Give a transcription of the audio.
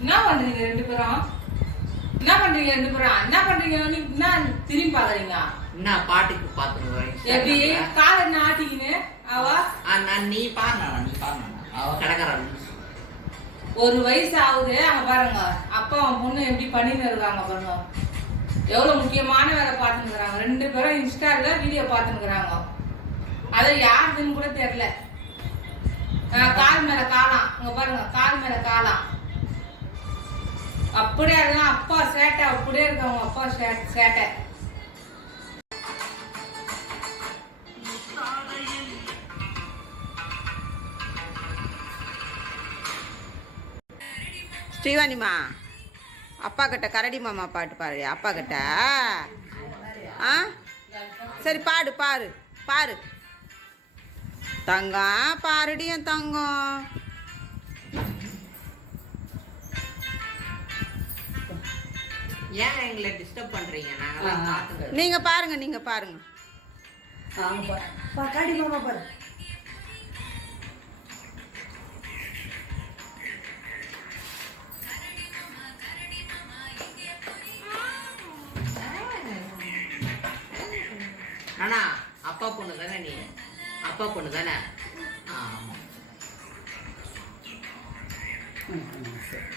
என்ன பண்றீங்க ரெண்டு பேரும்? என்ன பண்றீங்க ரெண்டு பேரும்? என்ன பண்றீங்க? என்ன திரும்பி பாக்குறீங்க என்ன பாட்டுக்கு பார்த்துருவேன் எப்படி? காலை என்ன ஆட்டிக்கின்னு? அவ? நான் நீ பாருண்ணா நீ பாருண்ணா அவ கிடக்குறான் ஒரு வயசு ஆகுது அங்க பாருங்க. அப்பா அவன் பொண்ணு எப்படி பண்ணின்னு இருக்காங்க பாருங்க. எவ்வளவு முக்கியமான வேலை பார்த்துக்கிறாங்க ரெண்டு பேரும் இன்ஸ்டால வீடியோ பார்த்துக்கிறாங்க அது யாருதுன்னு கூட தெரியல. கால் மேல காலாம் இங்க பாருங்க கால் மேல காலாம் அப்படியே இருக்கலாம் அப்பா சேட்டை அப்படியே இருக்கு அவங்க அப்பா சேட்டை. ஸ்ரீவாணிமா அப்பா கிட்ட கரடி மாமா பாட்டு பாரு அப்பா கிட்ட ஆ? சரி பாடு பாரு பாரு. தங்கம் பாருடி என் தங்கம் ஏன் எங்களை டிஸ்டர்ப் பண்றீங்க நாங்களாம் பார்த்துட்டு நீங்க பாருங்க நீங்க பாருங்க காடி மாமா பாரு அப்பா பொண்ணு தானே நீ அப்பா பொண்ணு தானே ஆமா ம், ம், சரி.